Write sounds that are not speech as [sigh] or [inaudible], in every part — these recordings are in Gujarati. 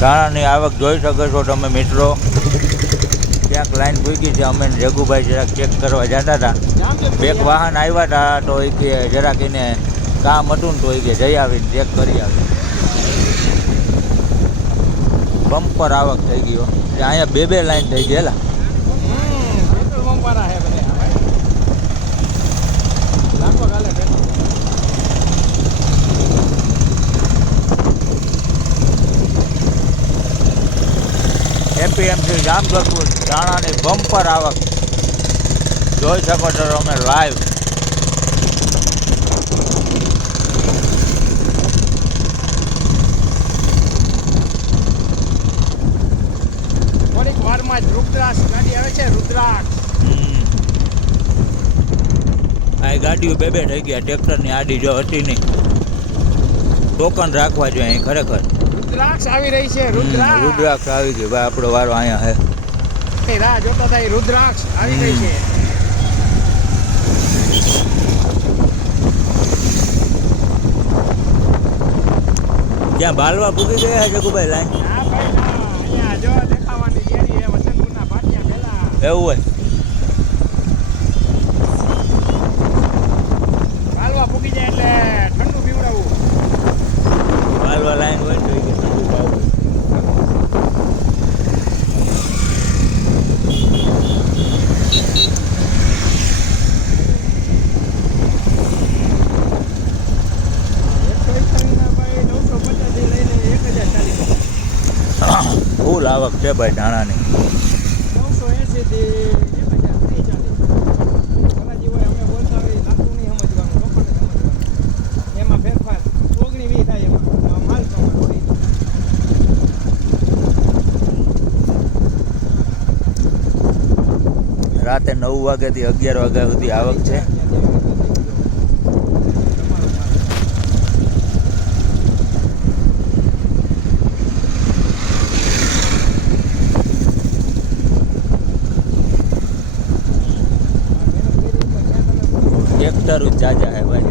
ધાણાની આવક જોઈ શકો છો તમે મિત્રો. ક્યાંક લાઈન પૂગી છે, અમે જગુભાઈ જરાક ચેક કરવા જતા હતા. બેક વાહન આવ્યા હતા, તો એ કે જરાક એને કામ હતું ને તો એ કે જઈ આવીને ચેક કરી આવી બમ્પર આવક થઈ ગયો અહીંયા બે બે લાઈન થઈ ગયેલા એપીએમસી જામજોધપુર દાણાની બમ્પર આવક જોઈ શકો છો અમે લાઈવ થોડીક વારમાં જ રુદ્રાક્ષ ગાડી આવે છે રુદ્રાક્ષ. આ ગાડીઓ બે બે થઈ ગયા ટ્રેક્ટરની આડી જો હતી નહીં. ટોકન રાખવા જોઈએ અહીં ખરેખર. રુદ્રાક્ષ આવી રહી છે રુદ્રાક્ષ. રુદ્રાક્ષ આવી ગઈ ભાઈ આપણો વારો અહીંયા હે. ની રાહ જોતા હતા રુદ્રાક્ષ આવી ગઈ છે. ત્યાં બાલવા પૂગી ગયા છે જગુભાઈ લાઈન? એવું ભાઈ ના અહીંયા જો દેખાવાની કેરી છે વસંતપુરના પાટિયા પેલા એવું હોય હાલવા પૂકી જાય એટલે ઠંડુ પીવડાવવું બાલવા લાઈન હોય તો ઈ કે ઠંડુ પાવું. એકસો એકાણુંના ભાઈ નવસો પચાસથી લઈને એક હજાર ચાલીસ ફૂલ આવક છે ભાઈ ધાણાની નવસો એંશીથી એક હજાર ત્રીસ ચાલીસ કલાજી હોય અમે બોલતા હોય લાગતું નહીં સમજવાનું લોકોને સમજવાનું એમાં ફેરફાર ઓગણી વીસ થાય એમાં આ માલ પ્રમાણે હોય. રાતે નવ વાગ્યાથી અગિયાર વાગ્યા સુધી આવક છે. ટ્રેક્ટર જાજા હે ભાઈ.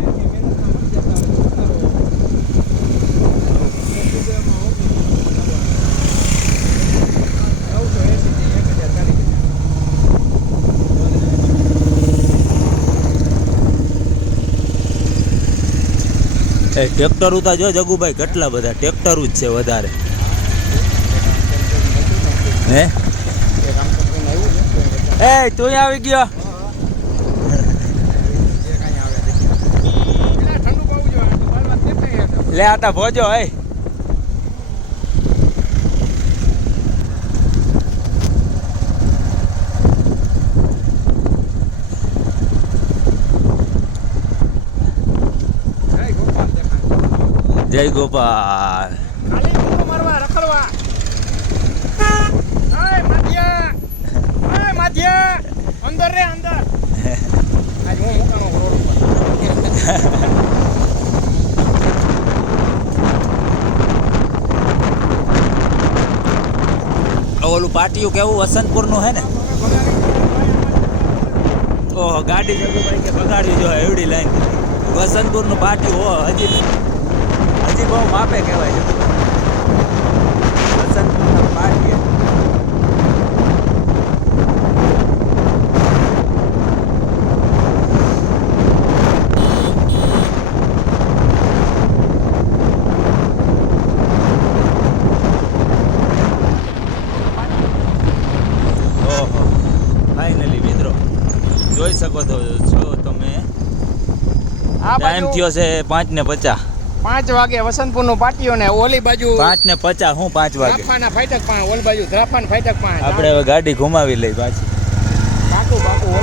એ ટ્રેક્ટર ઉતા જો જગુભાઈ કેટલા બધા ટ્રેક્ટર જ છે વધારે. હે? એ તું આવી ગયો. લે આતા ભોજો હે જય ગોપાલ. અંદર રે અંદર. [laughs] હું ઓલું પાટિયું કેવું વસંતપુરનું હે ને? ઓહો, ગાડી જગુભાઈ કે બગાડ્યું જો એવડી લાઈન. વસંતપુરનું પાટિયું હો હજી હજી બહુ માપે કહેવાય છે. વસંતપુરના પાટિયા ઓહો ફાઇનલી મિત્રો જોઈ શકો તો છો તમે. ટાઈમ થયો છે પાંચ ને પચાસ. પાંચ વાગે વસંતપુરનું પાટીઓ ને ઓલી બાજુ પાંચ ને પચાસ હું પાંચ વાગે. ધ્રાફાના ફાટક પાસે ઓલી બાજુ ધ્રાફાના ફાટક પણ આપણે હવે ગાડી ઘુમાવી લઈ પાછી. પાકું પાકું